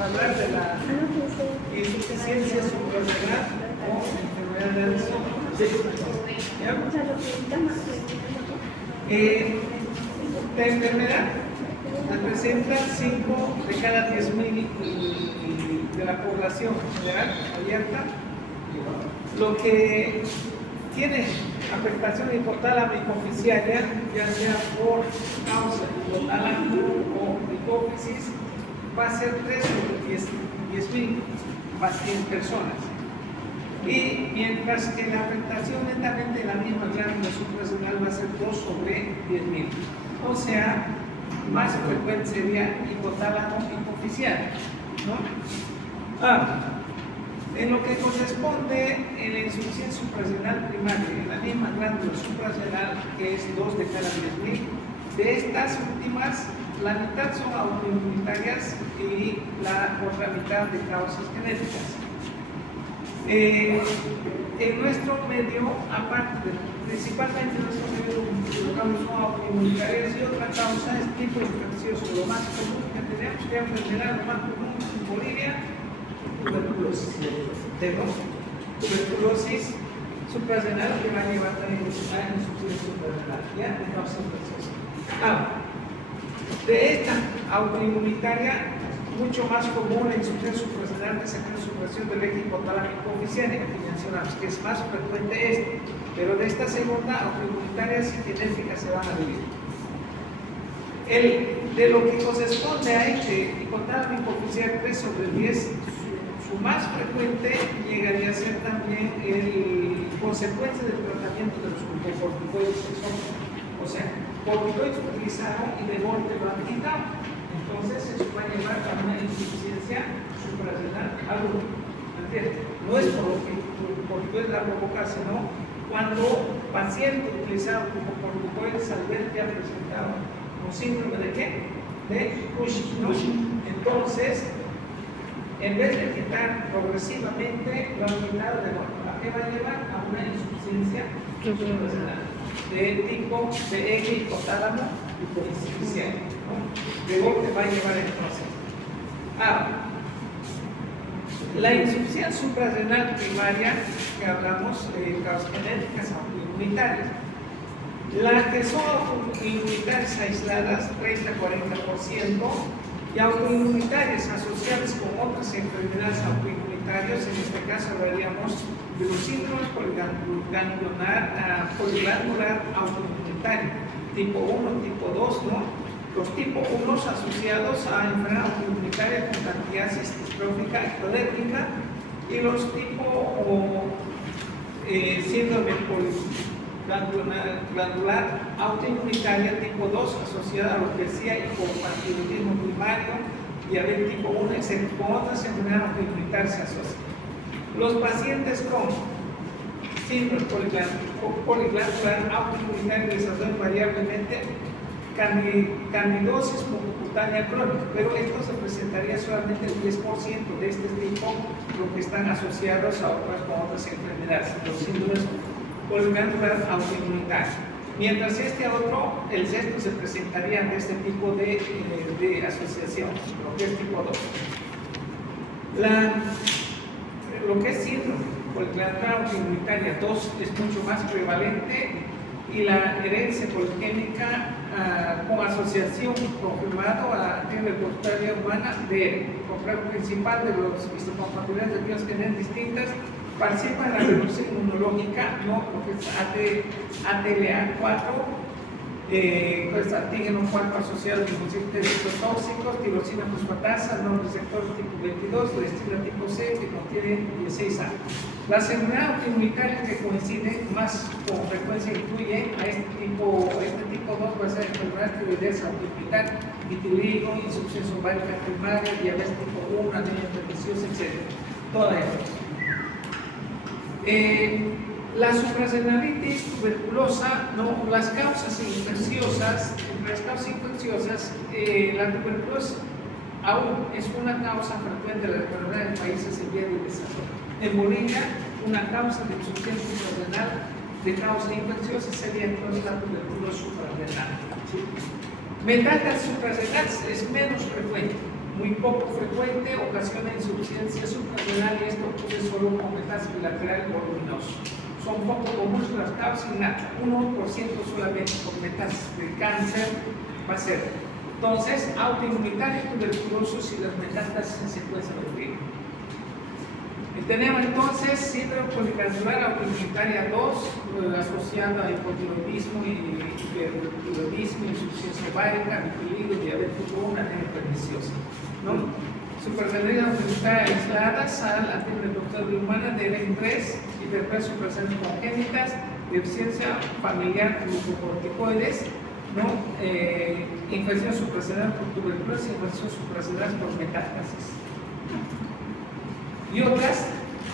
a hablar de la insuficiencia suprarrenal o enfermedad de Addison. La enfermedad la presenta 5 de cada 10.000 de la población general abierta, lo que tiene afectación hipotálamo hipoficiaria, ya sea por causa de hipotálamo o hipófisis, va a ser 3 sobre 10.000 personas. Y mientras que la afectación netamente de la misma glándula suprarrenal va a ser 2 sobre 10.000. O sea, más frecuente sería hipotálamo hipoficiaria, ¿no? En lo que corresponde en la insuficiencia suprarrenal primaria, en la misma glándula suprarrenal, que es 2 de cada 10.000, de estas últimas, la mitad son autoinmunitarias y la otra mitad de causas genéticas. En nuestro medio, aparte principalmente en nuestro medio, colocamos son autoinmunitarias y otra causa es tipo infeccioso, lo más común que tenemos, que enfermedad lo más común en Bolivia, tuberculosis. Tenemos tuberculosis suprarrenal que va a llevar también a insuficiencia suprarrenal, ¿ya? De causa infecciosa. De esta autoinmunitaria, mucho más común la insuficiencia suprarrenal que se llama supresión del eje hipotálamo hipoficiaria, que mencionamos, que es más frecuente pero de esta segunda, autoinmunitarias y genéticas se van a vivir. De lo que corresponde a este hipotálamo hipoficiario 3 sobre 10, su más frecuente llegaría a ser también consecuencia del tratamiento de los corticoides. O sea, corticoides utilizaron y de golpe lo han quitado. Entonces, eso va a llevar a una insuficiencia suprarrenal aguda. ¿Entiendes? No es por lo que el corticoide la provoca, sino cuando paciente utilizado como corticoides al ver que ha presentado un síndrome de ¿qué? De Cushing. Entonces, en vez de quitar progresivamente, lo han quitado de golpe. ¿A qué va a llevar? A una insuficiencia suprarrenal de tipo de eje hipotálamo hipoficiario. De golpe va a llevar el proceso. La insuficiencia suprarrenal primaria, que hablamos de causas genéticas autoinmunitarias. Las que son autoinmunitarias aisladas, 30-40%, y autoinmunitarias asociadas con otras enfermedades autoinmunitarias, en este caso hablaríamos de los síndromes poliglandular autoinmunitario, tipo 1, tipo 2, ¿no? Los tipo 1 asociados a enfermedad autoinmunitaria con candidiasis distrófica ectodérmica y los tipo síndrome poliglandular autoinmunitaria tipo 2 asociada a alopecia y hipoparathyroidismo primario, diabetes tipo 1, excepto con otras enfermedades autoinmunitarias se asocian. Los pacientes con síndrome poliglandular autoinmunitario desarrollan variablemente candidosis mucocutánea crónica, pero esto se presentaría solamente el 10% de este tipo, lo que están asociados a otras enfermedades, los síndromes poliglandular autoinmunitarios. Mientras otro, el resto se presentaría de este tipo de asociación, lo que es tipo 2. Lo que es síndrome poliglandular autoinmunitaria 2 es mucho más prevalente y la herencia poligénica con asociación confirmado a nivel voluntaria humana del complejo principal de los histocompatibilidades de biogenes genéticas distintas participa en la revolución inmunológica, ¿no? Lo que es ATLA4, pues antígeno 4 asociado a linfocitos tóxicos, tirosina fosfatasa, no receptor tipo 22, colesterol tipo C que contiene 16A. Las enfermedades autoinmunitarias que coinciden más con frecuencia incluyen a este tipo 2, va a ser enfermedades tiroideas autoinmunitarias, vitiligo, insuficiencia ovárica primaria, diabetes tipo 1, anemia perniciosa, etc. Todas estas. La suprarrenalitis tuberculosa, no, las causas infecciosas, la tuberculosis aún es una causa frecuente de la enfermedad en países en vía de desarrollo. En Bolivia, una causa de insuficiencia suprarrenal de causa infecciosa sería entonces la tuberculosis suprarrenal. ¿Sí? Metástasis suprarrenal es menos frecuente, muy poco frecuente, ocasiona insuficiencia suprarrenal y esto ocurre solo con metástasis bilateral voluminoso. Son poco comunes las causas y nada, 1% solamente con metástasis de cáncer va a ser. Entonces, autoinmunitario, tuberculosis y las metástasis en secuencia de origen. Tenemos entonces síndrome policancelar autoinmunitaria 2, asociada a hipotiroidismo y hipertiroidismo, insuficiencia ovárica, vitiligo, diabetes tipo 1, anemia perniciosa, ¿no? Supervenida autoinmunitaria aislada, SAL, antireproductora humana, DLM3, hiperplasia suprarrenal congénitas, deficiencia familiar glucocorticoides, ¿no? Infección suprarrenal por tuberculosis, infección suprarrenal por metástasis. Y otras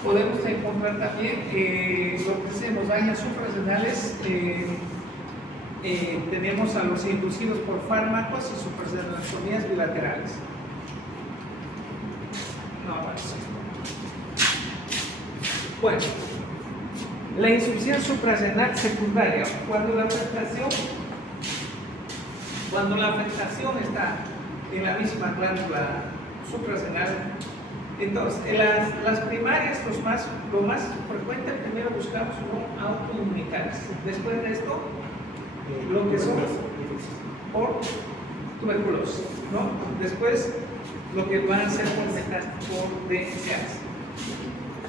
podemos encontrar también lo que hacemos daños suprarrenales. Tenemos a los inducidos por fármacos y suprarrenalostomías bilaterales. No aparece. Bueno, la insuficiencia suprarrenal secundaria, cuando la afectación está en la misma glándula suprarrenal. Entonces, las primarias, lo más frecuente, primero buscamos autoinmunitarias. Después de esto, lo que son por tuberculosis, ¿no? Después, lo que van a ser por metástasis por DSAs.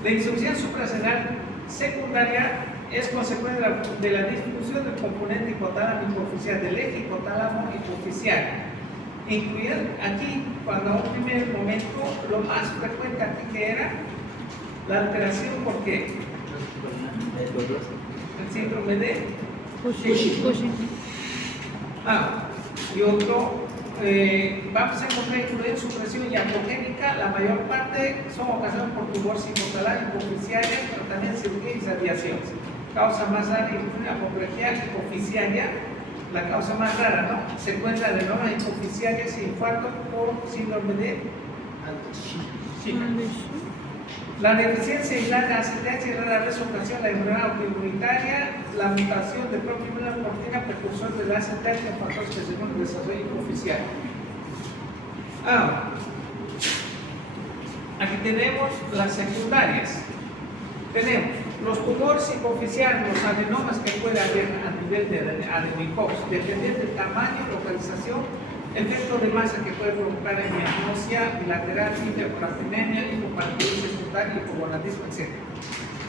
La insuficiencia suprarrenal secundaria es consecuencia de la disminución del componente hipotálamo hipoficial, del eje hipotálamo hipoficial. Incluir aquí, cuando a un primer momento, lo más frecuente aquí que era la alteración, ¿por qué? El síndrome de Cushing. Y otro, vamos a encontrar incluir supresión iatrogénica, la mayor parte son ocasionadas por tumor hipotalar, hipoficiaria, pero también cirugía y radiación. Causa más rara, apoplejía hipoficiaria. La causa más rara, ¿no? Secuencia de neuronas hipoficiarias y infarto por síndrome de Shiga. La deficiencia aislada de ACTH rara vez ocasiona la enfermedad autoinmunitaria, la mutación de propioportina precursor de la ACTH en factores que según el desarrollo hipoficial. Aquí tenemos las secundarias. Tenemos los tumores hipoficiales, los adenomas que puede haber a nivel de adenohipox, dependiendo del tamaño, localización, efecto de masa que puede provocar hemianopsia bilateral, hiperproteinemia, hipoparatinosis secundaria, hipogonadismo, etc.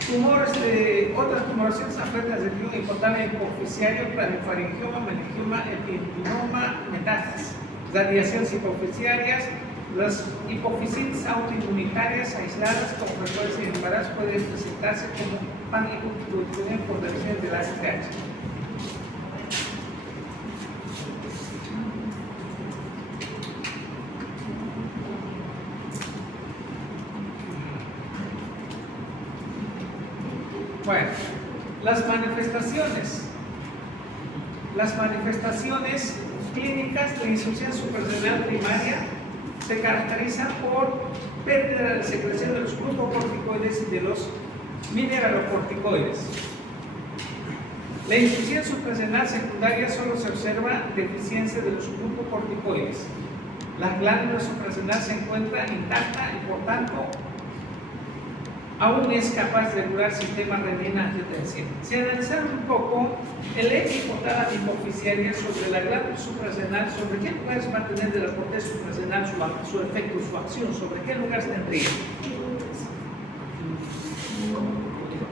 Tumores de otras tumoraciones afectan el río hipotálamo hipoficiario, planifaringioma, meningioma, epidinoma, metástasis, radiaciones hipoficiarias. Las hipofisitis autoinmunitarias aisladas con frecuencia en embarazo pueden presentarse como panhipotiroidismo por deficiencia de la ACTH. Bueno, las manifestaciones clínicas de insuficiencia suprarrenal primaria se caracterizan por pérdida de la secreción de los glucocorticoides y de los mineralocorticoides. La insuficiencia suprarrenal secundaria solo se observa deficiencia de los glucocorticoides. La glándula suprarrenal se encuentra intacta y por tanto aún es capaz de regular el sistema renina-angiotensina. Si analizamos un poco el eje hipotálamo hipoficiario sobre la glándula suprarrenal, ¿sobre qué lugares va a tener de la corteza suprarrenal su efecto, su acción? ¿Sobre qué lugares tendría?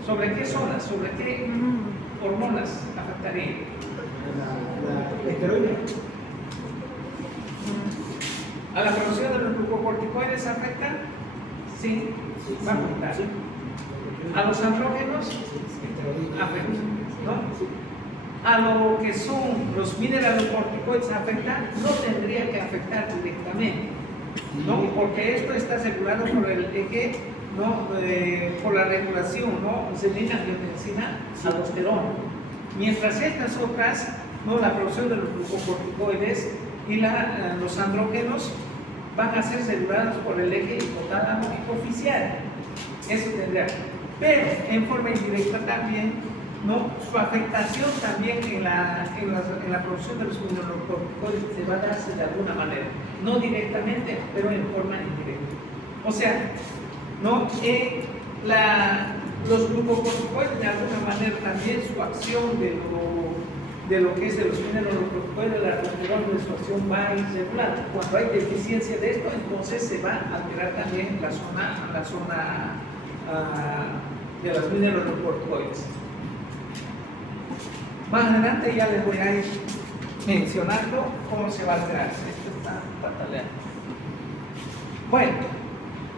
¿Sobre qué zonas? ¿Sobre qué hormonas afectaría? La esteroide. ¿A la producción de los glucocorticoides afecta? Sí, va a afectar. ¿A los andrógenos? Afecta, ¿no? A lo que son los mineralocorticoides afectan, no tendría que afectar directamente, ¿no? Porque esto está regulado por el eje, ¿no? Por la regulación, ¿no? Renina, angiotensina, aldosterona. Mientras estas otras, ¿no? La producción de los glucocorticoides y los andrógenos van a ser regulados por el eje hipotálamo hipoficial. Eso tendría. Pero en forma indirecta también ¿no? Su afectación también en la producción de los mineralocorticoides se va a darse de alguna manera, no directamente, pero en forma indirecta. O sea, ¿no? Los glucocorticoides de alguna manera también su acción de lo que es de los mineralocorticoides, la aldosterona de su acción va a ir regulada. Cuando hay deficiencia de esto, entonces se va a alterar también la zona de los mineralocorticoides. Más adelante ya les voy a ir mencionando cómo se va a alterar. Esto está pataleando. Bueno,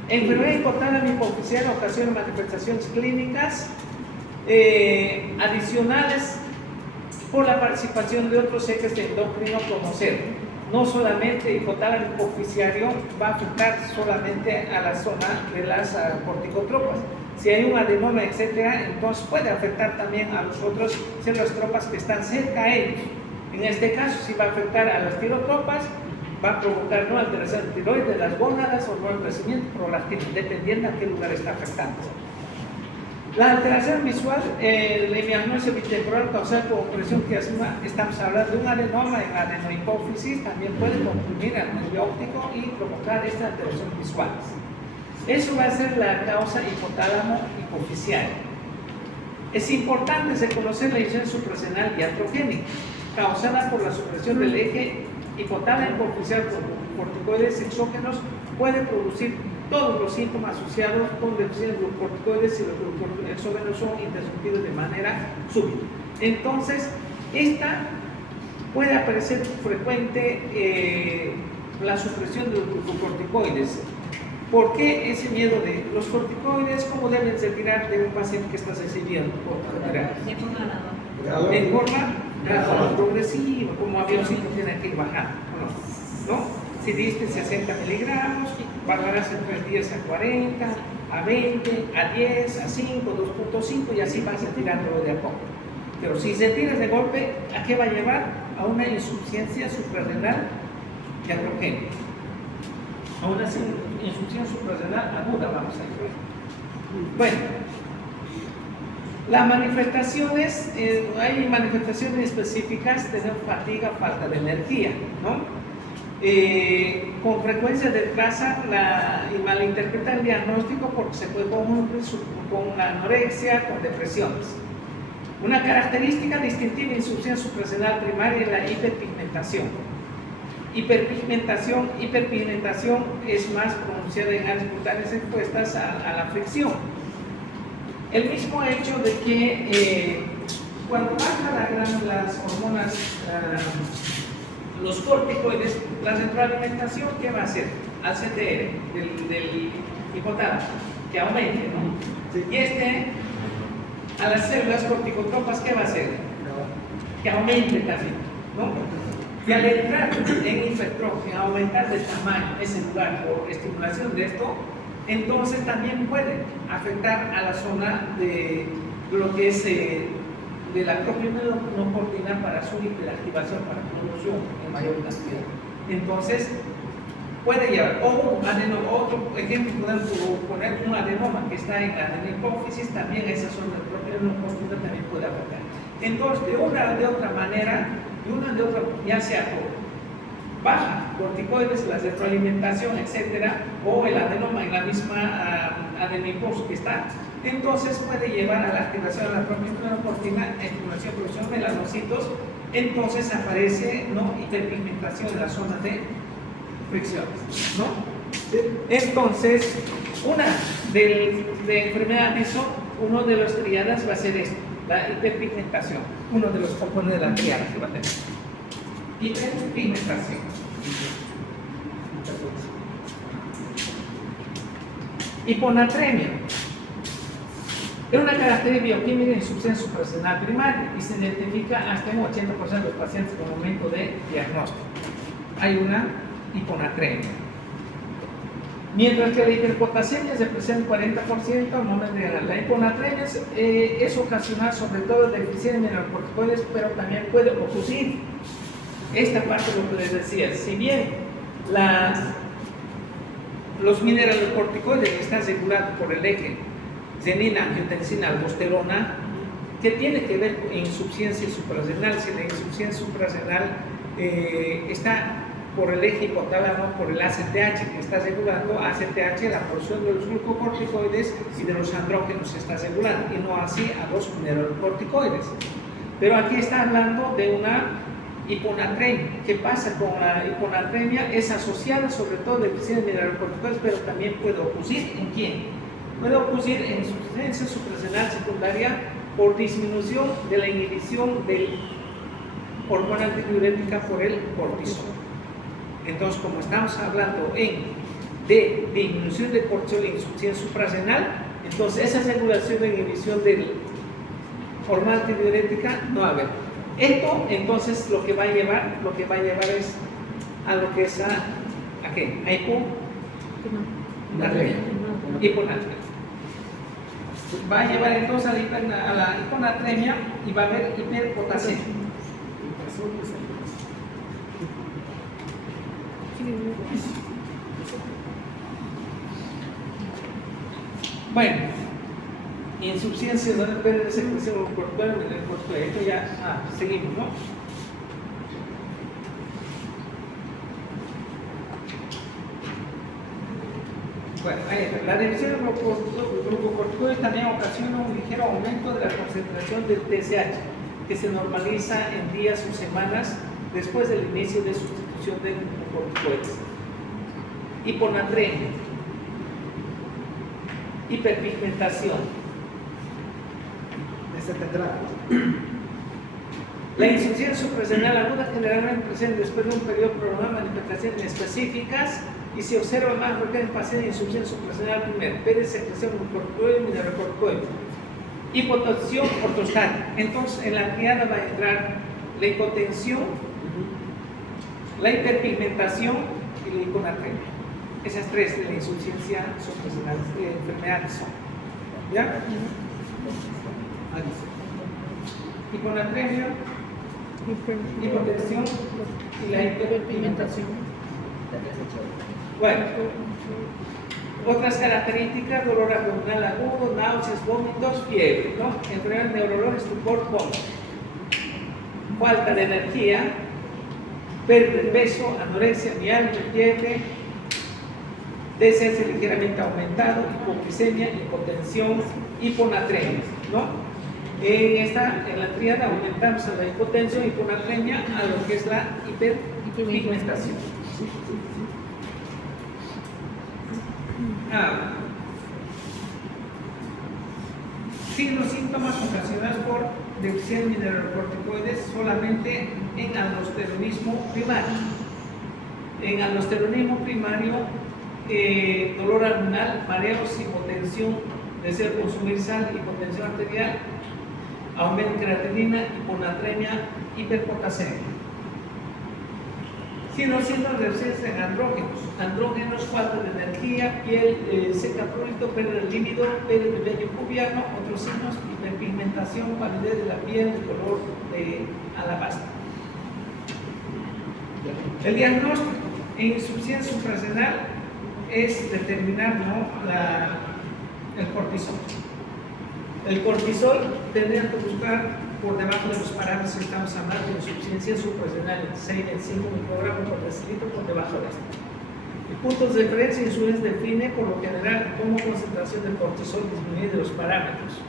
enfermedad hipotálamo hipoficial ocasiona manifestaciones clínicas adicionales por la participación de otros ejes de endocrino como ser. No solamente hipotálamo hipofisiario va a afectar solamente a la zona de las corticotropas. Si hay un adenoma, etcétera, entonces puede afectar también a los otros células tropas que están cerca a ellos. En este caso, si va a afectar a las tirotropas, va a provocar no alteración de tiroides, de las gónadas o no el crecimiento prolactina, dependiendo a qué lugar está afectando. La alteración visual, el hemianiosis bitemporal causal por opresión quiasma, estamos hablando de un adenoma en adenohipófisis, también puede comprimir al nervio óptico y provocar esta alteración visual. Eso va a ser la causa hipotálamo hipofisial. Es importante conocer la insuficiencia suprarrenal iatrogénica, causada por la supresión del eje hipotálamo hipofisial por corticoides exógenos, puede producir todos los síntomas asociados con deficiencia de glucocorticoides si los glucocorticoides exógenos son interrumpidos de manera súbita. Entonces, esta puede aparecer frecuente la supresión de los glucocorticoides. ¿Por qué ese miedo de los corticoides? ¿Cómo deben retirar de un paciente que está recibiendo? En forma gradual, progresiva, como avioncito tiene que ir bajando, ¿no? Si diste 60 miligramos, bajarás en 3 días a 40, a 20, a 10, a 5, 2.5 y así vas retirándolo de a poco. Pero si se tira de golpe, ¿a qué va a llevar? A una insuficiencia suprarrenal iatrogénica. A una insuficiencia suprarrenal aguda, vamos a decir. Bueno, las manifestaciones, hay manifestaciones específicas, tenemos fatiga, falta de energía, ¿no? Con frecuencia retrasa y malinterpreta el diagnóstico porque se puede confundir con anorexia, con depresiones. Una característica distintiva de insuficiencia suprarrenal primaria es la hiperpigmentación. Hiperpigmentación es más pronunciada en áreas cutáneas expuestas a la fricción. El mismo hecho de que cuando bajan las hormonas, los corticoides, la retroalimentación, ¿qué va a hacer? Al CTR del hipotálamo, que aumente, ¿no? Y a las células corticotropas, ¿qué va a hacer? Que aumente también, ¿no? Y al entrar en hipertrofia, aumentar de tamaño ese lugar por estimulación de esto, entonces también puede afectar a la zona de lo que es de la propia melanocortina para su hiperactivación, para producción en mayor cantidad. Entonces, puede llevar, otro ejemplo, podemos poner un adenoma que está en la hipófisis, también esa zona de propia melanocortina también puede afectar. Entonces, de una o de otra manera, ya sea por baja corticoides, la retroalimentación, etcétera, o el adenoma en la misma adenohipófisis que está, entonces puede llevar a la activación de la propia melanocortina, estimulación de producción de melanocitos, entonces aparece, ¿no?, hiperpigmentación en la zona de fricciones, ¿no? Entonces, una de enfermedad de eso, uno de los triadas va a ser esto, la hiperpigmentación, uno de los componentes de la triada que va a tener. Hiperpigmentación. Hiponatremia. Es una característica bioquímica de insuficiencia suprarrenal primaria y se identifica hasta un 80% de los pacientes en el momento de diagnóstico. Hay una hiponatremia. Mientras que la hiperpotasemia representa un 40% al momento de la hiponatremia es ocasional sobre todo de deficiencia de mineralocorticoides, pero también puede ocurrir esta parte de lo que les decía. Si bien los mineralocorticoides están regulados por el eje renina, angiotensina, aldosterona, ¿Qué tiene que ver con insuficiencia suprarrenal? Si la insuficiencia suprarrenal está por el eje hipotálamo, por el ACTH, que está regulando ACTH, la producción de los glucocorticoides y de los andrógenos se está regulando, y no así a los mineralocorticoides. Pero aquí está hablando de una hiponatremia. ¿Qué pasa con la hiponatremia? Es asociada sobre todo a deficiencia de mineralocorticoides, pero también puede ocurrir ¿en quién? Puede ocurrir en insuficiencia suprarrenal secundaria por disminución de la inhibición del hormona antidiurética por el cortisol. Entonces, como estamos hablando de disminución de cortisol e insuficiencia suprarrenal, entonces esa regulación de inhibición del hormona antidiurética no va a haber. Esto, entonces, lo que va a llevar es a lo que es ¿a qué? A hiponatremia. Va a llevar entonces a la hiponatremia y va a haber hiperpotasemia. Bueno, insuficiencia de pérdida de secreción corporal en el cuerpo. Esto ya, seguimos, ¿no? Bueno, ahí está. La deficiencia de glucocorticoides también ocasiona un ligero aumento de la concentración del TSH, que se normaliza en días o semanas después del inicio de sustitución de glucocorticoides. Hiponatremia, hiperpigmentación. Esa tendrá. La insuficiencia suprarrenal aguda generalmente presente después de un periodo prolongado de manifestaciones específicas y se observa más frecuente en pacientes de insuficiencia suprarrenal primero, pérdida de secreción glucocorticoide y mineralocorticoide. Hipotensión ortostática. Entonces, en la triada va a entrar la hipotensión, la hiperpigmentación y la hiponatremia. Esas tres de la insuficiencia suprarrenal, enfermedades son. ¿Ya? Hiponatremia, hipotensión y la hiperpigmentación. Bueno, otras características: dolor abdominal agudo, náuseas, vómitos, fiebre, ¿no? Enfermedades neurológicas, estupor, vómito. Falta de energía, pérdida de peso, anorexia, mialgia, fiebre, descenso ligeramente aumentado, hipoglicemia, hipotensión, hiponatremia, ¿no? En la tríada aumentamos a la hipotensión, hiponatremia, a lo que es la hiperpigmentación. Signos, síntomas ocasionados por deficiencia de mineralocorticoides solamente en aldosteronismo primario. En aldosteronismo primario, dolor abdominal, mareos, hipotensión, deseo de consumir sal, hipotensión arterial, aumento de creatinina, hiponatremia, hiperpotasemia. Síntomas de deficiencia en andrógenos, falta de energía, piel seca, prurito, pérdida de líbido, pérdida de vello pubiano. Otros signos: hiperpigmentación, palidez de la piel, color de alabastro. El diagnóstico en insuficiencia suprarrenal es determinar, ¿no?, el cortisol. El cortisol tendría que buscar por debajo de los parámetros que estamos hablando de insuficiencia suprarrenal, 6 en 5 microgramos por decilitro, por debajo de esto. El punto de referencia insulina define por lo general como concentración de cortisol disminuida de los parámetros.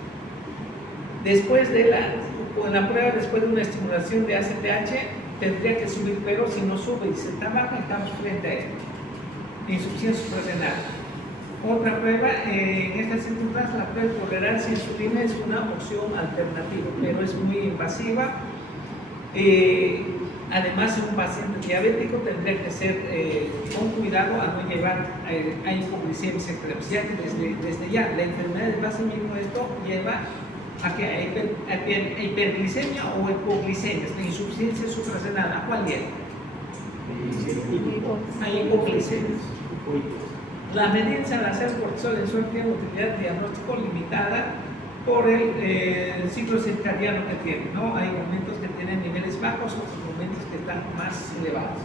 Después de la prueba, después de una estimulación de ACTH, tendría que subir, pero si no sube y se está baja, estamos frente a esto: insuficiencia suprarrenal. Otra prueba, en estas circunstancias, la prueba de tolerancia a insulina es una opción alternativa, pero es muy invasiva. Además, en un paciente diabético tendría que ser con cuidado a no llevar a hipoglicemia extrema, ya que desde ya la enfermedad de base mismo esto lleva a hiperglicemia o hipoglicemia, la insuficiencia suprarrenal. ¿A cuál lleva? A hipoglicemia. La medida al hacer cortisol en suelo tiene utilidad diagnóstico limitada por el ciclo circadiano que tiene, ¿no? Hay momentos que tienen niveles bajos, otros momentos que están más elevados.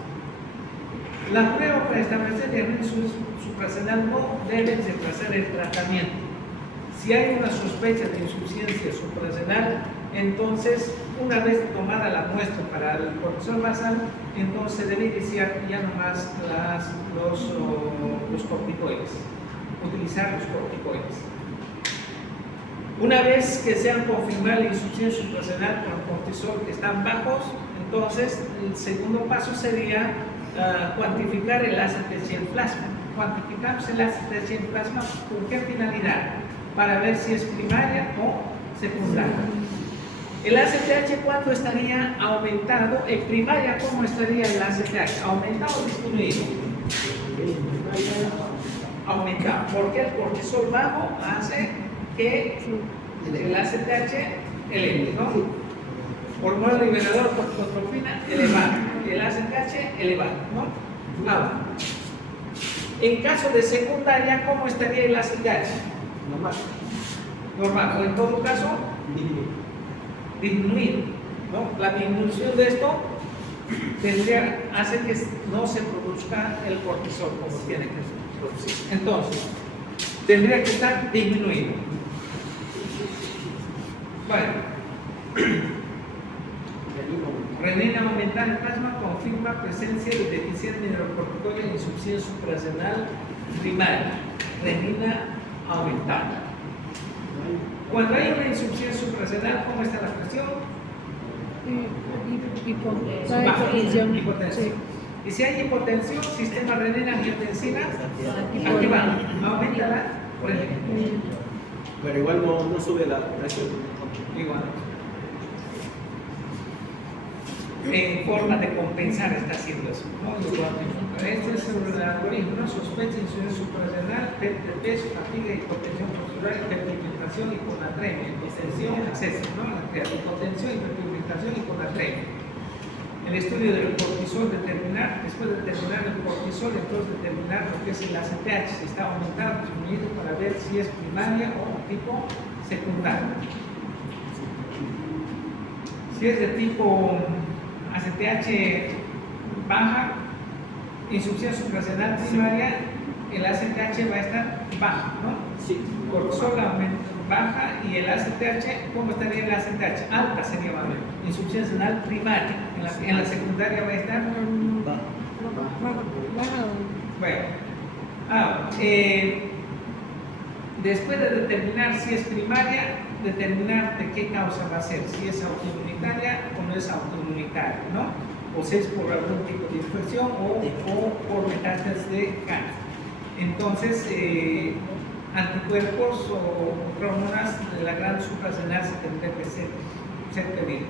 La prueba para establecer diagnóstico suprarrenal no debe retrasar el tratamiento. Si hay una sospecha de insuficiencia suprarrenal, Entonces, una vez tomada la muestra para el cortisol basal, entonces se debe iniciar ya nomás los corticoides, utilizar los corticoides. Una vez que se han confirmado la insuficiencia suprarrenal con cortisol que están bajos, entonces el segundo paso sería cuantificar el ACTH en plasma. Cuantificamos el ACTH en plasma, ¿con qué finalidad? Para ver si es primaria o secundaria. El ACTH, ¿cuánto estaría aumentado? En primaria, ¿cómo estaría el ACTH? ¿Aumentado o disminuido? Aumentado, porque el cortisol bajo hace que el ACTH eleve, ¿no? Hormona liberador corticotropina elevada, el ACTH elevado, ¿no? Ahora, en caso de secundaria, ¿cómo estaría el ACTH? Normal, o en todo caso, disminuido, ¿no? La disminución de esto hace que no se produzca el cortisol como tiene que producir. Entonces, tendría que estar disminuido. Bueno, renina aumentada en plasma confirma presencia de deficiencia mineralocorticoide en insuficiencia suprarrenal primaria. Renina aumentada. Cuando hay una insuficiencia suprarrenal, ¿cómo está la presión? Hipotensión. Y si hay hipotensión, sistema renina-angiotensina activado. Aumenta la renina. Pero igual no sube la presión. Igual. En forma de compensar está haciendo eso, ¿no? Este es el algoritmo, ¿no? Sospecha de insuficiencia suprarrenal, pérdida de peso, fatiga, hipotensión postural, hiperpigmentación, hiponatremia, hipotensión, acceso, ¿no? Hipotensión, hiperpigmentación, hiponatremia. El estudio del cortisol, después de determinar el cortisol, entonces determinar lo que es el ACTH, si está aumentado, disminuido, para ver si es primaria o tipo secundaria. Si es de tipo ACTH baja, insuficiencia suprarrenal primaria, el ACTH va a estar bajo, ¿no? Sí. Cortisol baja y el ACTH, ¿cómo estaría el ACTH? Alta sería más o menos. Insuficiencia renal primaria. En la secundaria va a estar bueno. Después de determinar si es primaria, determinar de qué causa va a ser, si es autoinmunitaria o no es autoinmunitaria, ¿no? O si es por algún tipo de infección o por metástasis de cáncer. Entonces, anticuerpos o hormonas de la glándulas suprarrenal se tendría que ser pedido.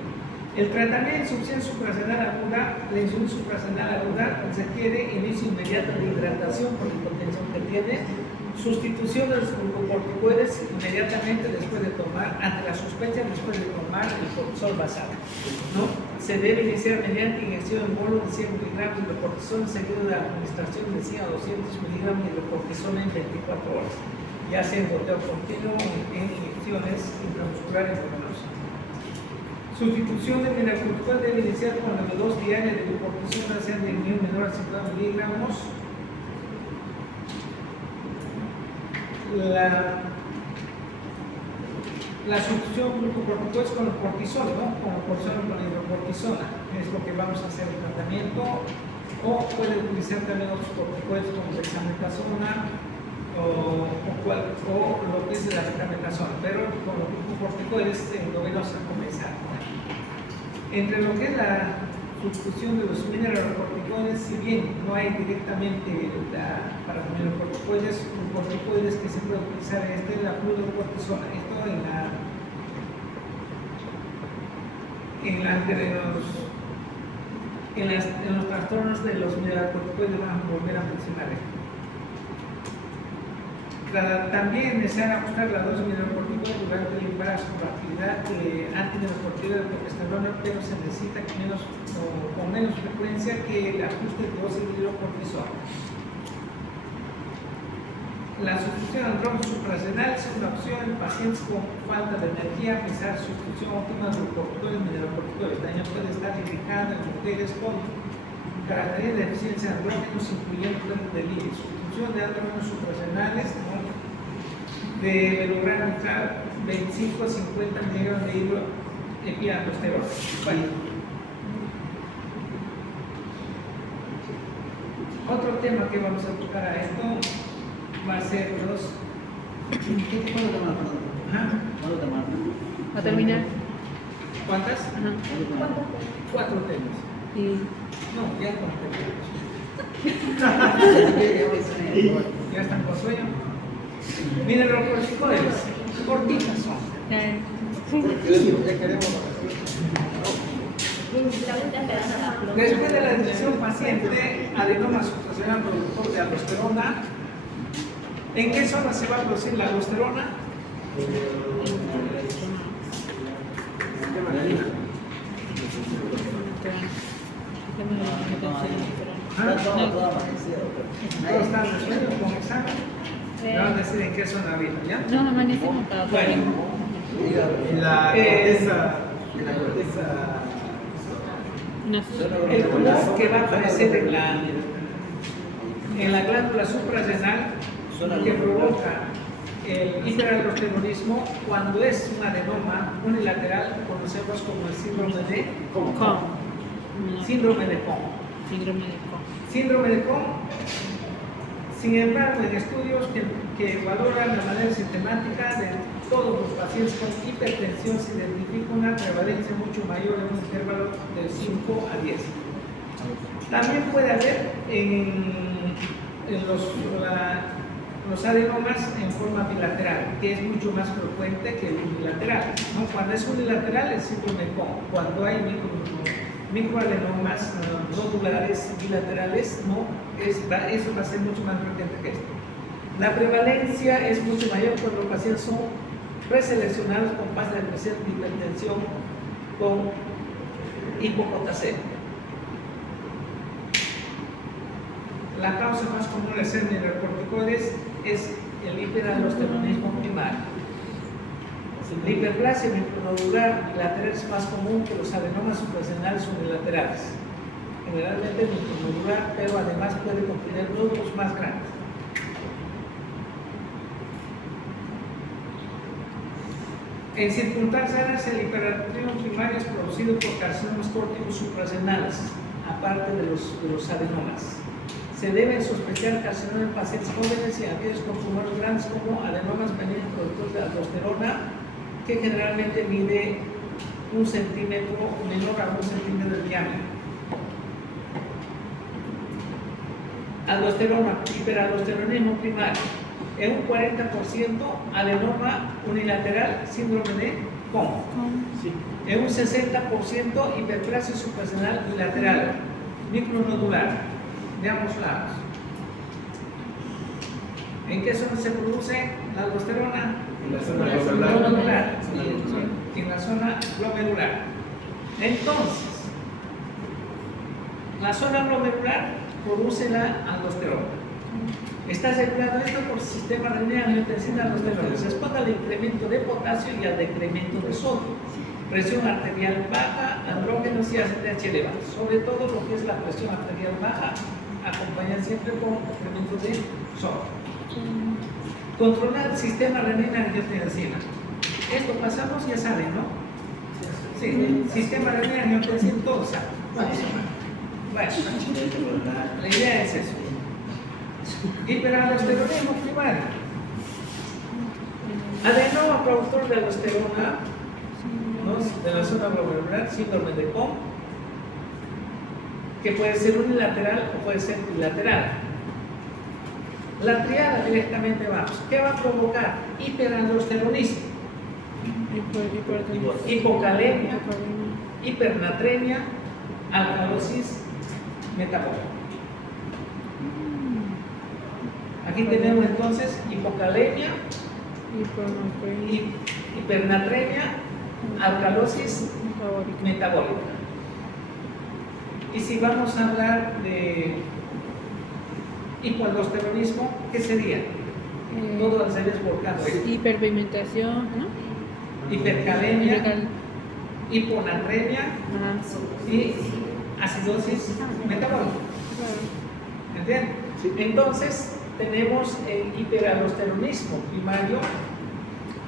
El tratamiento de insuficiencia suprarrenal aguda, la insuficiencia suprarrenal aguda requiere inicio inmediato de hidratación por la hipotensión que tiene, sustitución de los glucocorticoides inmediatamente después de tomar, ante la sospecha después de tomar el cortisol basal, ¿no? Se debe iniciar mediante inyección en bolo de 100 miligramos de cortisol seguido de administración de 100 a 200 miligramos de cortisol en 24 horas, ya sea en goteo continuo o en inyecciones intramusculares venosas. Sustitución de mineralocorticoide debe iniciar con la dosis diaria de glucocortisona, sean de menor a 50 miligramos. La sustitución de glucocorticoides con el cortisol, ¿no? Con el cortisol con la hidrocortisona, es lo que vamos a hacer el tratamiento. O puede utilizar también otros corticoides como dexametasona o lo que es la dexametasona, pero con los glucocorticoides endovenosa comenzar. Entre lo que es la sustitución de los mineralocorticoides, si bien no hay directamente para los mineralocorticoides, corticoides que se puede utilizar es la fluorocortisona. Esto en los trastornos de los mineralocorticoides van a volver a mencionar esto. También desean ajustar la dosis de mineralocorticoides durante el embarazo con actividad antimineralocorticoide de progesterona, pero se necesita con menos frecuencia que el ajuste de dosis de hidrocortisona. La sustitución andrógeno suprarrenal es una opción en pacientes con falta de energía, a pesar de sustitución óptima de glucocorticoides y mineralocorticoides. También puede estar indicada en mujeres con características de deficiencia de andrógenos, incluyendo delirio. Sustitución de andrógenos suprarrenales, debe lograr entrar 25 a 50 miligramos de epialdosterona. Bueno. Otro tema que vamos a tocar a esto va a ser los... ¿Cuándo tomar? Ajá. ¿Cuándo tomar? ¿Va a terminar? ¿Cuántas? Ajá. 4 temas. Y No, ya con ya están con sueño. Miren los corticoides, cortitas son. Después de la detección paciente, adenoma suprarrenal productor de aldosterona. ¿En qué zona se va a producir la aldosterona? Todos están en sueño con examen. Me van a decir en qué zona vive, ¿ya? no, amanecemos cada Bueno, En la corteza. En la corteza. el tumor que va a aparecer en la glándula suprarrenal que provoca el hiperaldosteronismo, cuando es un adenoma unilateral, conocemos como el síndrome de Con. síndrome de Cohn. Síndrome de Con. Síndrome de Cohn, sin embargo, en estudios que valoran de manera sistemática de todos los pacientes con hipertensión se identifica una prevalencia mucho mayor en un intervalo de 5 a 10. También puede haber en los adenomas en forma bilateral, que es mucho más frecuente que el unilateral, ¿no? Cuando es unilateral es síndrome Cohn. Cuando hay microadenomas nodulares bilaterales, ¿no? Eso va a ser mucho más frecuente que esto. La prevalencia es mucho mayor cuando los pacientes son preseleccionados con fase de presente hipertensión con hipopotasemia. La causa más común de ser mineralocorticoides es el hiperaldosteronismo primario. La hiperplasia micronodular bilateral es más común que los adenomas suprarrenales unilaterales. Generalmente micronodular, pero además puede contener nódulos más grandes. En circunstancias raras, el hiperaldosteronismo primario es producido por carcinomas córticos suprarrenales, aparte de los adenomas. Se debe sospechar carcinoma en pacientes jóvenes y en aquellos con tumores grandes como adenomas benignos productores de aldosterona, que generalmente mide 1 centímetro menor a 1 centímetro de diámetro. Aldosterona, hiperaldosteronismo primario. En un 40% adenoma unilateral, síndrome de Cohn. En un 60% hiperplasia suprarrenal bilateral, micronodular. De ambos lados. ¿En qué zona se produce la aldosterona? En la zona glomerular. En la zona glomerular. Entonces, la zona glomerular produce la aldosterona. Está regulado esto por el sistema renina-angiotensina-aldosterona. Responde al incremento de potasio y al decremento de sodio. Presión arterial baja, andrógenos y ACTH elevado. Sobre todo lo que es la presión arterial baja, acompañada siempre con incremento de sodio. Controlar el sistema renina-angiotensina. Esto pasamos, ya saben, ¿no? Sí, sistema renina-angiotensina, todos saben. Bueno, la idea es eso. Hiperaldosteronismo primario. Adenoma productor de aldosterona, ¿no? De la zona glomerular, síndrome de Cohn, que puede ser unilateral o puede ser bilateral. La triada directamente vamos. ¿Qué va a provocar? Hiperaldosteronismo, hipocalemia, hipernatremia, alcalosis metabólica. Aquí tenemos entonces hipocalemia, hipernatremia, alcalosis metabólica. Y si vamos a hablar de hipoaldosteronismo, ¿qué sería? Todo al ser desbordado. Hiperpigmentación, ¿no? Hipercalemia, hiponatremia y acidosis metabólica. ¿Entienden? Sí. Entonces, tenemos el hiperaldosteronismo primario,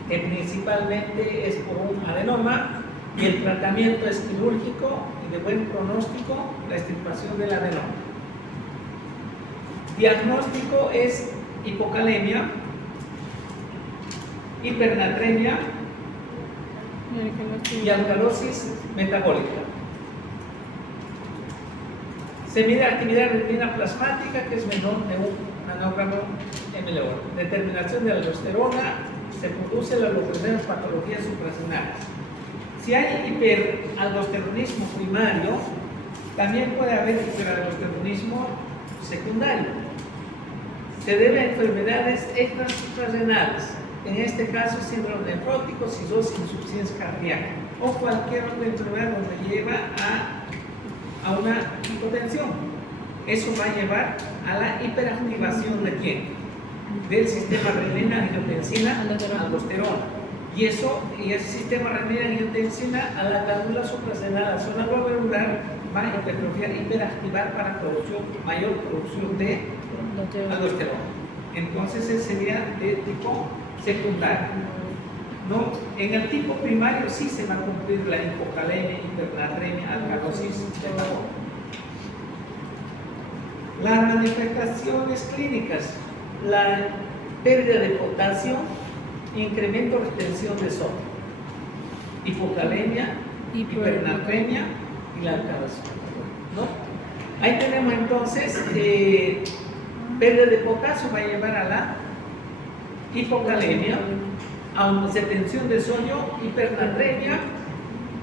que principalmente es por un adenoma Y el tratamiento es quirúrgico y de buen pronóstico, la extirpación del adenoma. Diagnóstico es hipocalemia, hipernatremia y alcalosis metabólica. Se mide actividad retina plasmática, que es menor de un nanogramo ml. Determinación de la aldosterona, se produce la localización de patologías suprarrenales. Si hay hiperaldosteronismo primario, también puede haber hiperaldosteronismo secundario. Se debe a enfermedades extrasuprarrenales, en este caso síndrome nefrótico, cirrosis, insuficiencia cardíaca o cualquier otra enfermedad donde lleva a una hipotensión. Eso va a llevar a la hiperactivación de ¿quién? Del sistema renina-angiotensina-aldosterona. Y ese sistema renina-angiotensina a la glándula suprarrenal, a la zona glomerular, va a hipertrofiar, hiperactivar para mayor producción de aldosterona. Entonces ese sería de tipo secundario. ¿No? En el tipo primario sí se va a cumplir la hipocalemia, hipernatremia, alcalosis metabólica. Las manifestaciones clínicas, la pérdida de potasio, incremento de retención de sodio, hipocalemia, hipernatremia y la alcalosis, ¿no? Ahí tenemos entonces pérdida de potasio va a llevar a la hipocalemia, retención de sodio, hipernatremia,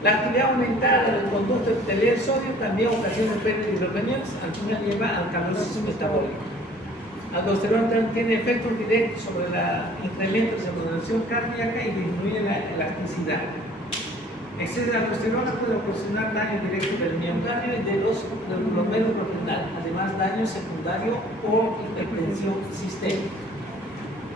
la actividad aumentada del conducto epitelial sodio también ocasiona pérdida de hidrogenios, al final lleva a alcalosis metabólica. La aldosterona tiene efectos directos sobre el incremento de la modulación cardíaca y disminuye la elasticidad. Exceso de aldosterona puede ocasionar daño directo del miocardio y del glomérulo renal, además daño secundario por hipertensión sistémica.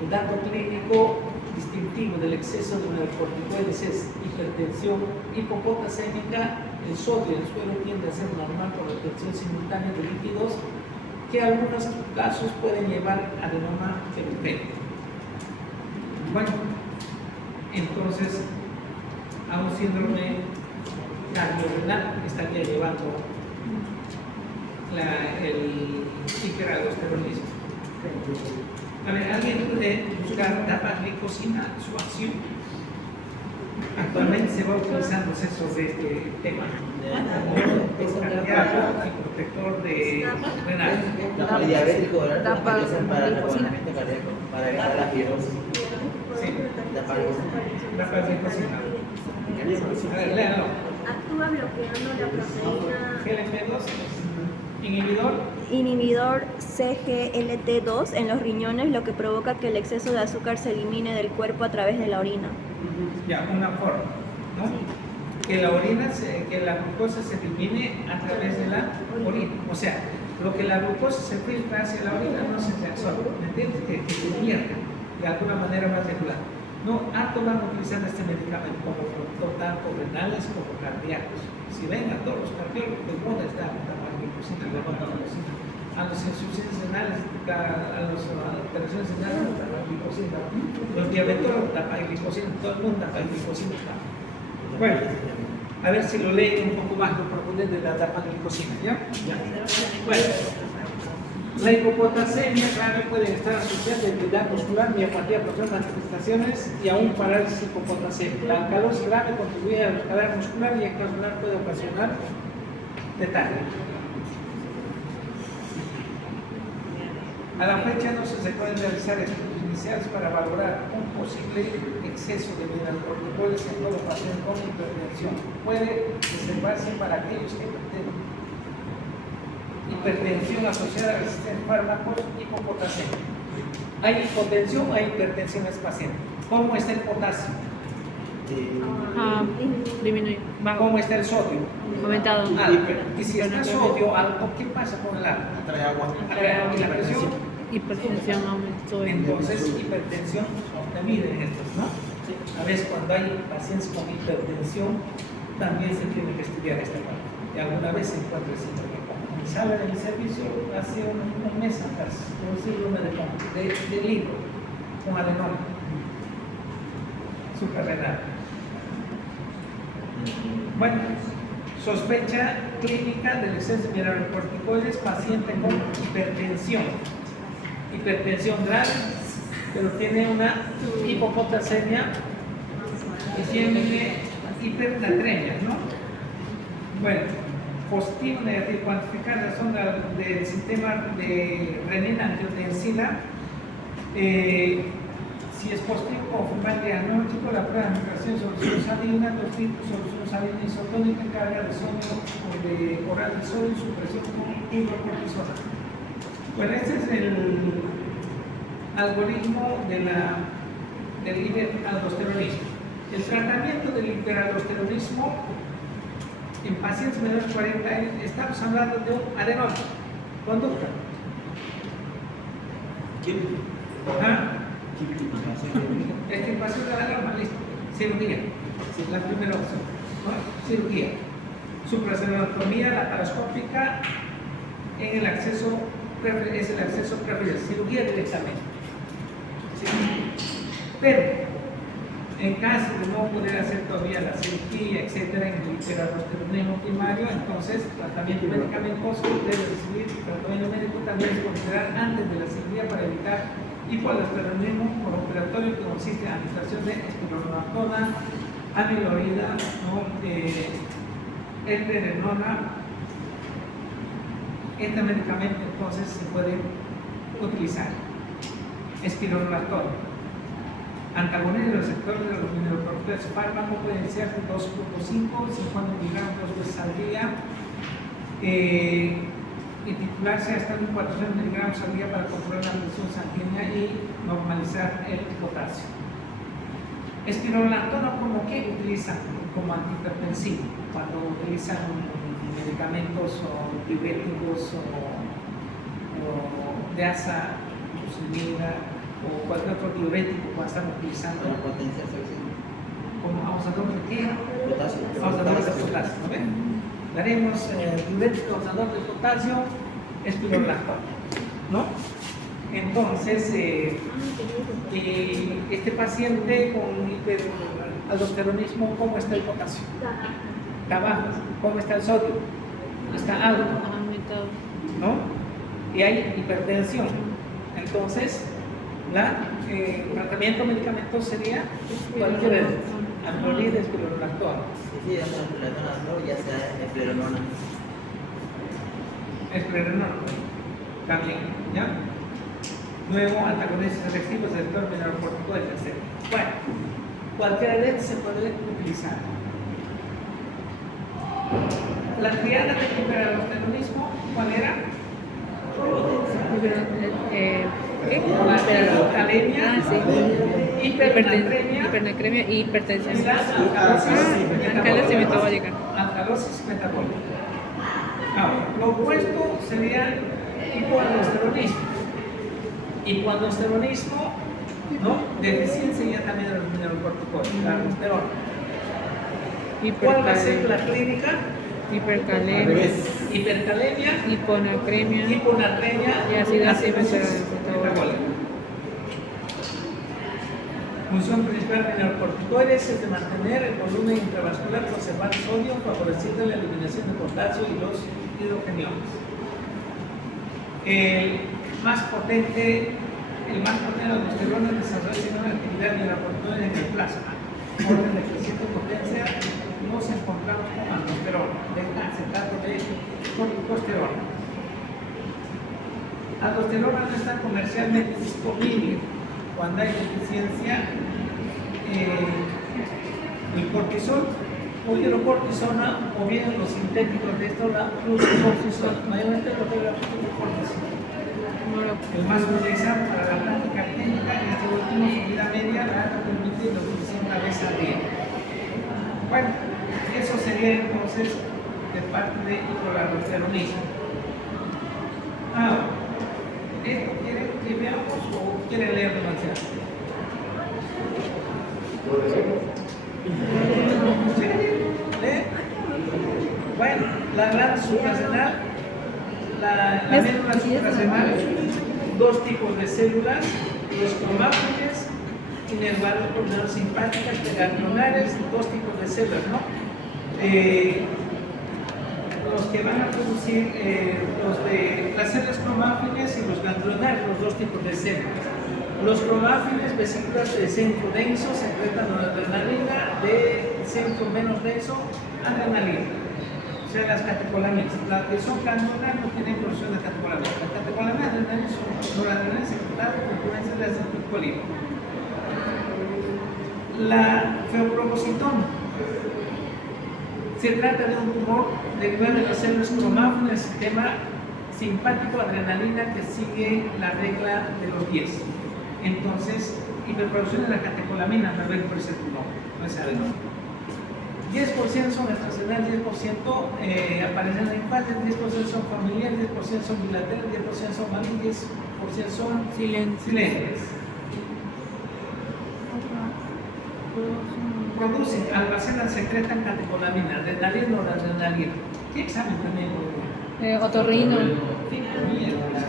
El dato clínico distintivo del exceso de mineralocorticoides es hipertensión hipopotasémica. El sodio en el suelo tiende a ser normal por retención simultánea de líquidos, que en algunos casos pueden llevar a adenoma periférico. Bueno, entonces a un síndrome cardiorrenal estaría llevando el hiperaldosteronismo. A ver, ¿alguien puede buscar dapaglicosina, su acción? Actualmente se va utilizando esos de este tema. Cardíaco y protector de renal. Diabético, ¿verdad? Para el regulamiento cardíaco, para evitar la fibrosis. Sí, dapaglicosina. A ver, léanlo. Actúa bloqueando la proteína GLP2, inhibidor CGLT2 en los riñones, lo que provoca que el exceso de azúcar se elimine del cuerpo a través de la orina. ya, una forma, ¿no? Que la orina, que la glucosa se elimine a través de la orina. O sea, lo que la glucosa se filtra hacia la orina no se reabsorbe, ¿me entiendes? Que se pierda de alguna manera más regular. No, harto van utilizando este medicamento como tanto renales como cardíacos. Si ven a todos los cardiólogos del mundo está la dapaglicosina, a los insuficientes renales, a las alteraciones renales, dapaglicosina. Los diabetólogos, dapaglicosina, todo el mundo dapaglicosina. Bueno, a ver si lo leen un poco más, lo profundidad de la dapaglicosina, ¿ya? Bueno, la hipopotasemia grave puede estar asociada a debilidad muscular, miopatía, otras manifestaciones y aún parálisis hipopotasémica. La alcalosis grave contribuye a la escalada muscular y extramuscular puede ocasionar detalle. A la fecha no se pueden realizar estudios iniciales para valorar un posible exceso de mineralocorticoides en todo paciente con hipertensión. Puede reservarse para aquellos que pretenden hipertensión asociada a resistencia a fármacos, hipopotasemia. Hay hipotensión, hay hipertensión en este paciente. ¿Cómo está el potasio? Disminuye, bajo, ¿Cómo está el sodio? aumentado. Alto. Y si está sodio alto, ¿qué pasa con el agua? Trae agua. ¿Y la presión? Hipertensión aumentó. Entonces, hipertensión se mide en estos, ¿no? A veces cuando hay pacientes con hipertensión, también se tiene que estudiar esta parte. Y alguna vez se encuentra el síndrome de Pompe. En sala de mi servicio hace un mes atrás, un síndrome de Pompe, de libro, con adenoma suprarrenal. Bueno, sospecha clínica del exceso de mineralocorticoides, paciente con hipertensión. Hipertensión grave, pero tiene una hipopotasemia y tiene hipernatremia, ¿no? Bueno, positivo, negativo, cuantificar la sonda del sistema de renina-angiotensina. Si es positivo, confirmar el diagnóstico, la prueba de migración, solución salina, dos tipos, solución salina isotónica, carga de sodio o de oral de sodio, supresión con hidrocortisona. Bueno, este es el algoritmo del hiperaldosteronismo. El tratamiento del hiperaldosteronismo en pacientes menores de 40 años, estamos hablando de un adenoma, conducta. Extirpación de la norma, listo. Cirugía, es la primera opción, ¿no? Cirugía. Supracerebrotomía laparoscópica en el acceso, es el acceso preferido, cirugía directamente. ¿Sí? Pero, en caso de no poder hacer todavía la cirugía, etcétera, en el hiperaldosteronismo primario, entonces tratamiento medicamentoso debe recibir tratamiento médico también es considerar antes de la cirugía para evitar hipoaldosteronismo operatorio que consiste en administración de espironolactona, amilorida, ¿no? Eplerenona. Este medicamento entonces se puede utilizar. Espironolactona. Antagonistas de los receptores de los mineralocorticoides, fármaco pueden ser 2.5, 50 miligramos 2 veces al día, y titularse hasta 400 miligramos al día para controlar la presión sanguínea y normalizar el potasio. Espironolactona, ¿como que utilizan? Como antihipertensivo, cuando utilizan medicamentos o diuréticos o de asa, glucosamina, o cualquier otro diurético cuando están utilizando como abusador de qué? Abusador de potasio, ¿no ven? Daremos diurético abusador de potasio, espironolactona, ¿no? Entonces, este paciente con hiperaldosteronismo, ¿cómo está el potasio? Está bajo. ¿Cómo está el sodio? Está alto, ¿no? Y hay hipertensión. Entonces, el tratamiento medicamentoso sería cualquier de amilorida, espironolactona. Sí, amilorida, ya sea eplerenona. Eplerenona, también, ¿ya? Nuevo, antagonistas selectivos del sector mineralocorticoide, etc. Bueno, cualquiera de estos se puede utilizar. La triada del hiperaldosteronismo, ¿cuál era? Hipocalemia, hipernatremia y hipertensión. Y la Alcalosis metabólica. Alcalosis metabólica. Ahora, lo opuesto sería hipoaldosteronismo. Hipoaldosteronismo, ¿no? Deficiencia ya también de los mineralocorticoides, la aldosterona. ¿Cuál va a ser la clínica? Hipercalemia, Hipercalemia, hiponatremia hiponatremia y acidosis metabólica. Función principal de mineralocorticoides es de mantener el volumen intravascular, conservar sodio, favoreciendo la eliminación de potasio y los hidrogeniones. El más potente aldosterona desarrolla una actividad mineralocorticoide en el plasma. Orden de creciente potencia, nos encontramos con aldosterona, acetato de corticosterona. Aldosterona no está comercialmente disponible cuando hay deficiencia el cortisol o hidrocortisona o bien los sintéticos de esto, la fluorocortisol, mayormente lo que es la fluorocortisol. El más utilizado para la práctica clínica en este último su vida media la permite lo utiliza una vez al día. Bueno, eso sería entonces de parte de hipoaldosteronismo. Ahora, ¿esto quieren que veamos o quieren leer demasiado? ¿Sí? ¿Lee? Bueno, la glándula suprarrenal, la médula suprarrenal, dos tipos de células, los cromátides, inervales, coordinadas simpáticas, ganglionares, dos tipos de células, ¿no? los que van a producir los de las células cromáfines y los ganglionarios, los dos tipos de células. Los cromáfines, vesículas de centro denso, secretan la adrenalina, de centro menos denso, adrenalina. O sea, las catecolaminas. Las que son ganglionarias no tienen producción de catecolaminas. Las catecolaminas adrenalinas son noradrenalina secretada por influencia de la acetilcolina. La feopromocitoma. Se trata de un tumor derivado de las células cromáfines del sistema simpático adrenalina que sigue la regla de los 10. Entonces, hiperproducción de la catecolamina no ver por ese tumor, no es además. 10% son extracelulares, 10% aparecen en la infancia, 10% son familiares, 10% son bilaterales, 10% son malignos, 10% son silentes. Producen, almacenan, secretan catecolamina, adrenalina o adrenalina. ¿Qué examen también? Otorrino.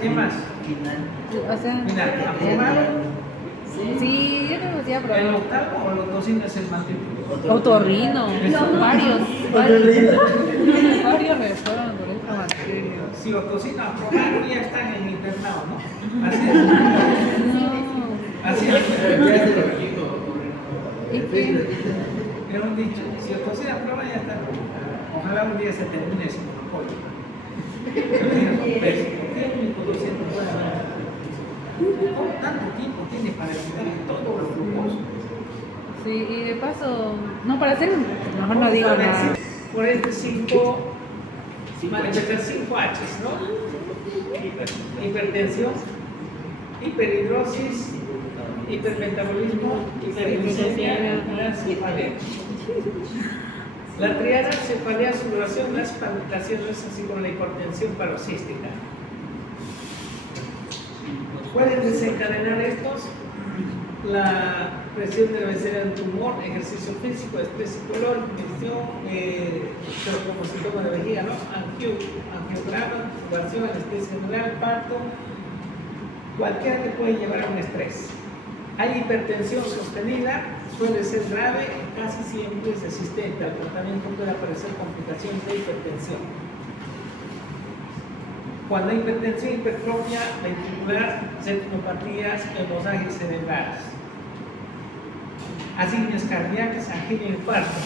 ¿Qué más? O sea, Mira, aprobado. sí, yo no lo hacía ¿El probar. octavo o el otocino es el más típico? Otorrino. Varios me fueron por esta materia. Si otocino aprobaron, ya están en internado, ¿no? Así es. No. Así es. ¿Y qué? Era un dicho, si otocino aprueba, ya está. Ojalá un día se termine ese monopolio. ¿Qué único docente puede hablar? ¿Tanto tiempo tiene para estudiar en todos los grupos? Sí, y de paso, no, para hacer, mejor no digo nada. Por este 5, van a empezar 5 H's, ¿no? Hipertensión, hiperhidrosis, hipermetabolismo, hiperglicemia, cefalea. La triada cefalea, sudoración, las palpitaciones, así como la hipertensión paroxística. Pueden desencadenar estos la presión de la visceral del tumor, ejercicio físico, estrés psicológico, infección, como síntoma de vejiga, ¿no? Angiograma, tubación, anestesia general, parto, cualquiera que puede llevar a un estrés. Hay hipertensión sostenida, suele ser grave, casi siempre es resistente al tratamiento, puede aparecer complicaciones de hipertensión. Cuando hay hipertensión, hipertrofia ventricular, cefalopatías, hemorragias cerebrales, arritmias cardíacas, angina y infarto.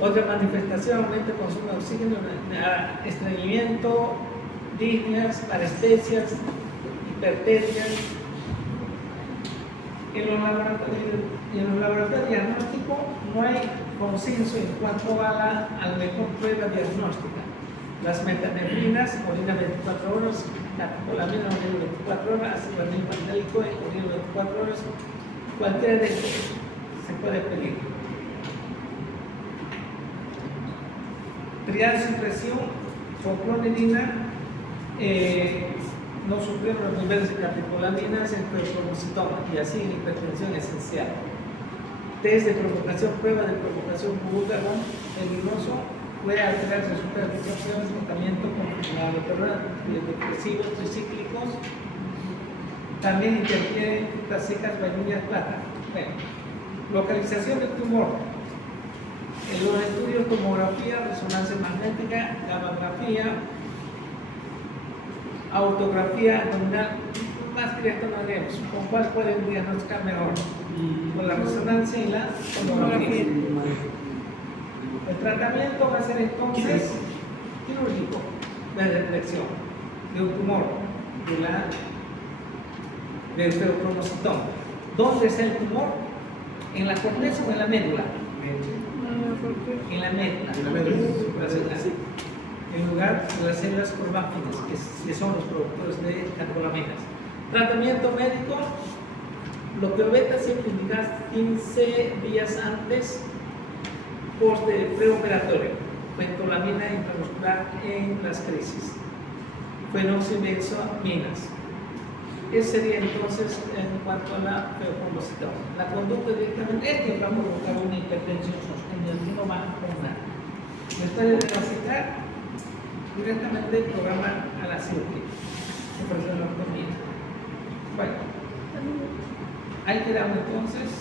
Otra manifestación, aumento del consumo de oxígeno, estreñimiento, disneas, parestesias, hipertenias. En los laboratorios diagnósticos no hay consenso en cuanto a la mejor prueba diagnóstica. Las metanefrinas, orina 24 horas, catecolamina, orina 24 horas, acetamido mandélico, orina 24 horas, cualquiera de estos se puede pedir. Trial supresión, foclonidina, no supieron los niveles de catecolaminas en feopromocitoma y así en hipertensión esencial. Test de provocación, prueba de provocación glúcagon venenoso puede alterar el resultado de operaciones, tratamiento con antidepresivos tricíclicos. También interfieren frutas secas, vainillas, plata. Bueno, localización del tumor. En los estudios tomografía, resonancia magnética, gamografía, autografía abdominal, más directo no haremos. ¿Con cuál pueden diagnosticar mejor? Con la resonancia y la tomografía. El tratamiento va a ser entonces quirúrgico, de detección de un tumor, del feopromocitoma. ¿Dónde está el tumor? ¿En la corteza o en la médula? En la médula. En lugar de las células cromáfines, que son los productores de catecolaminas. Tratamiento médico, lo que beta siempre indica 15 días antes preoperatorio, pentolamina intramuscular en las crisis, fenoxibenzaminas. Ese sería entonces en cuanto a la feopromocitoma. La conducta directamente es que va a provocar una hipertensión sostenida, que no va a nada. Después de capacitar, directamente el programa a la cirugía. Bueno, ahí quedamos entonces.